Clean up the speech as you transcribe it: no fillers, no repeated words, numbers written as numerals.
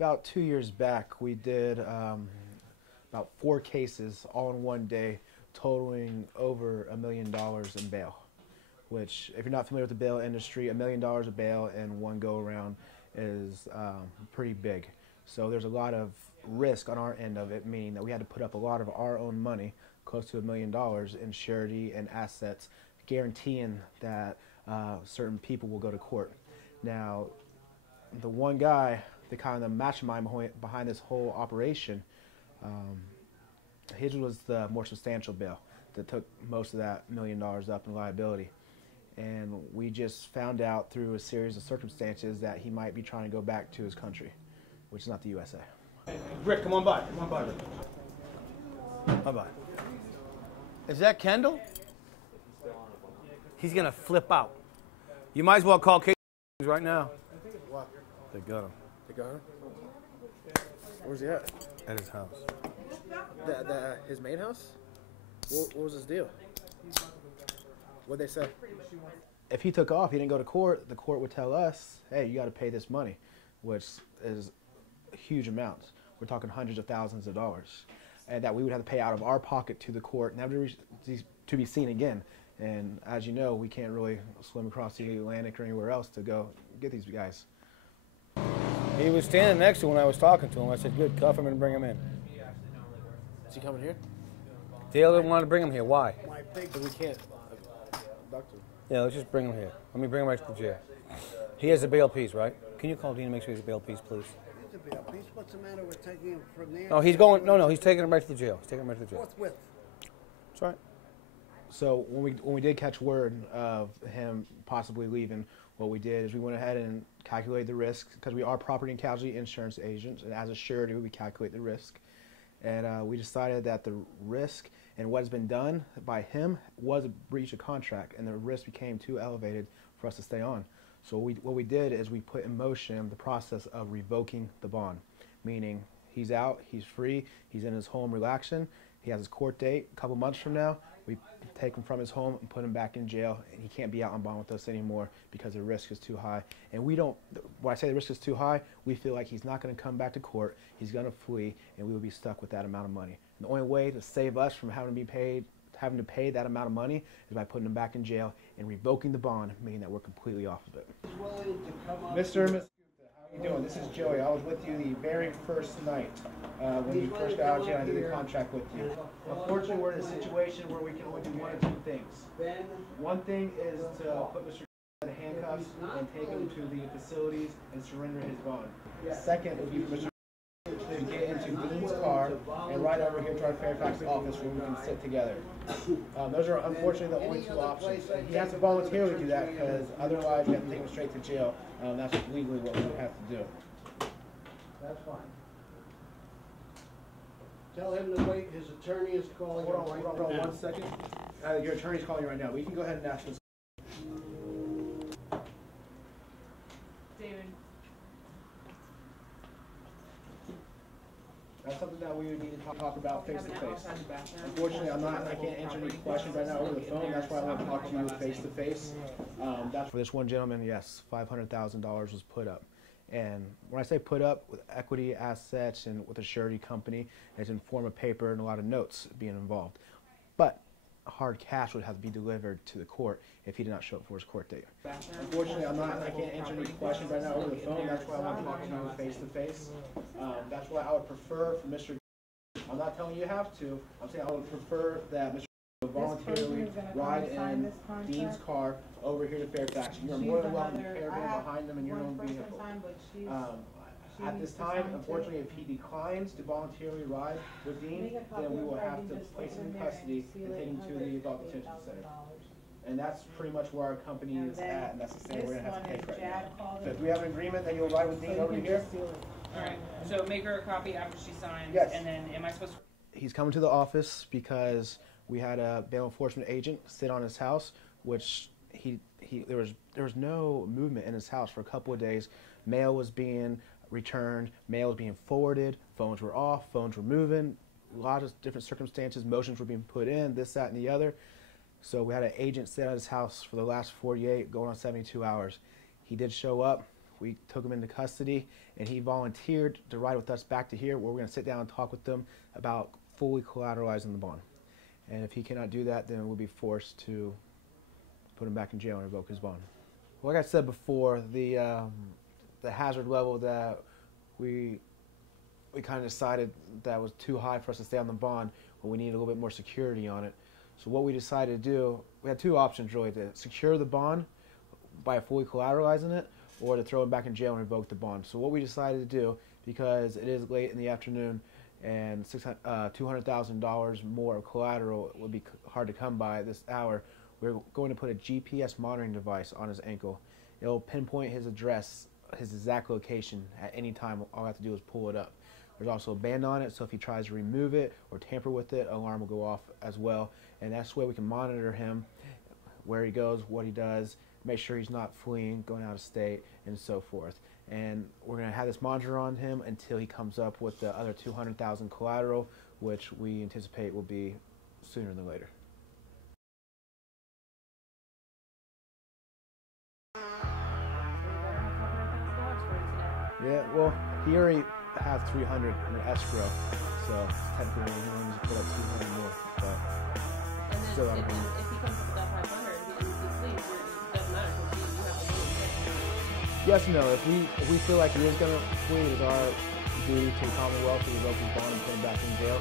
About 2 years back, we did about 4 cases all in one day, totaling over $1 million in bail. Which, if you're not familiar with the bail industry, $1 million of bail in one go-around is pretty big. So there's a lot of risk on our end of it, meaning that we had to put up a lot of our own money, close to $1 million in surety and assets, guaranteeing that certain people will go to court. Now, the one guy, the kind of mastermind behind this whole operation, his was the more substantial bail that took most of that $1 million up in liability. And we just found out through a series of circumstances that he might be trying to go back to his country, which is not the USA. Rick, come on by. Come on by, Rick. Bye-bye. Is that Kendall? He's going to flip out. You might as well call Kate right now. What? They got him. They got him? Where's he at? At his house. His main house? What was his deal? What'd they say? If he took off, he didn't go to court, the court would tell us, hey, you got to pay this money, which is huge amounts. We're talking hundreds of thousands of dollars. And that we would have to pay out of our pocket to the court, never to be seen again. And as you know, we can't really swim across the Atlantic or anywhere else to go get these guys. He was standing next to when I was talking to him. I said, good, cuff him and bring him in. Is he coming here? Dale didn't want to bring him here. Why? Because we can't abduct him. Yeah, let's just bring him here. Let me bring him right to the jail. He has a bail piece, right? Can you call Dean and make sure he's a bail piece, please? He's a bail piece. What's the matter with taking him from there? No, he's going. No, he's taking him right to the jail. He's taking him right to the jail. Forthwith. That's right. So when we did catch word of him possibly leaving, what we did is we went ahead and calculated the risk, because we are property and casualty insurance agents, and as a surety we calculate the risk. And we decided that the risk and what has been done by him was a breach of contract, and the risk became too elevated for us to stay on. So what we did is we put in motion the process of revoking the bond, meaning he's out, he's free, he's in his home relaxing, he has his court date a couple months from now. We take him from his home and put him back in jail, and he can't be out on bond with us anymore because the risk is too high. And we don't, when I say the risk is too high, we feel like he's not going to come back to court, he's going to flee, and we will be stuck with that amount of money. And the only way to save us from having to pay that amount of money is by putting him back in jail and revoking the bond, meaning that we're completely off of it. Mr. and Ms. How are you doing? This is Joey. I was with you the very first night when you first got out of jail. I did the contract with you. Unfortunately, we're in a situation where we can only do one of two things. One thing is to put Mr. in the handcuffs and take him to the facilities and surrender his bond. Second would be for Mr. to get into Dean's car and ride over here to our Fairfax office where we can sit together. Those are unfortunately the only two options. He has to voluntarily do that, because otherwise we have to take him straight to jail. That's legally what we would have to do. That's fine. Tell him to wait. His attorney is calling him right now. Hold on 1 second. Your attorney's calling you right now, but you can go ahead and ask him. David. That's something that we would need to talk about face to face. Unfortunately, I can't answer any questions right now over the phone. That's why I want to talk to you face to face. That's for this one gentleman. Yes, $500,000 was put up. And when I say put up, with equity assets and with a surety company, it's in form of paper and a lot of notes being involved. But hard cash would have to be delivered to the court if he did not show up for his court date. Unfortunately, I can't answer any questions right now over the phone. That's why I want to talk to you face to face. That's why I would prefer for Mr. I'm not telling you have to. I'm saying I would prefer that Mr. would voluntarily ride in Dean's car over here to Fairfax. You're more than welcome to caravan behind them in your own vehicle. At this time, unfortunately, if he declines to voluntarily ride with Dean, then we will have to place him in custody and take him to the adult detention center. And that's pretty much where our company is at, and that's the same we're going to have to take right now. So do we have an agreement that you'll ride with Dean over here? Alright, so make her a copy after she signs, Yes. and then am I supposed to... He's coming to the office because we had a bail enforcement agent sit on his house, which there was no movement in his house for a couple of days. Mail was being returned, mail was being forwarded, phones were off, phones were moving, a lot of different circumstances, motions were being put in, this, that, and the other. So we had an agent sit at his house for the last 48, going on 72 hours. He did show up. We took him into custody, and he volunteered to ride with us back to here, where we're going to sit down and talk with them about fully collateralizing the bond. And if he cannot do that, then we'll be forced to put him back in jail and revoke his bond. Like I said before, the hazard level that we kind of decided that was too high for us to stay on the bond, but we needed a little bit more security on it. So what we decided to do, we had two options really: to secure the bond by fully collateralizing it, or to throw him back in jail and revoke the bond. So what we decided to do, because it is late in the afternoon and $200,000 more of collateral would be hard to come by at this hour, we're going to put a GPS monitoring device on his ankle. It'll pinpoint his address, his exact location at any time. All I have to do is pull it up. There's also a band on it, so if he tries to remove it or tamper with it, an alarm will go off as well. And that's the way we can monitor him, where he goes, what he does, make sure he's not fleeing, going out of state, and so forth. And we're going to have this monitor on him until he comes up with the other $200,000 collateral, which we anticipate will be sooner than later. Yeah, well, he already has 300 in escrow, so technically he only needs to put up 200 more. But and then still, if he comes up with that 500 and he leaves, it doesn't matter because you have to leave. yes and no. If we feel like he is going to flee, it is our duty to the Commonwealth to revoke his bond and put him back in jail.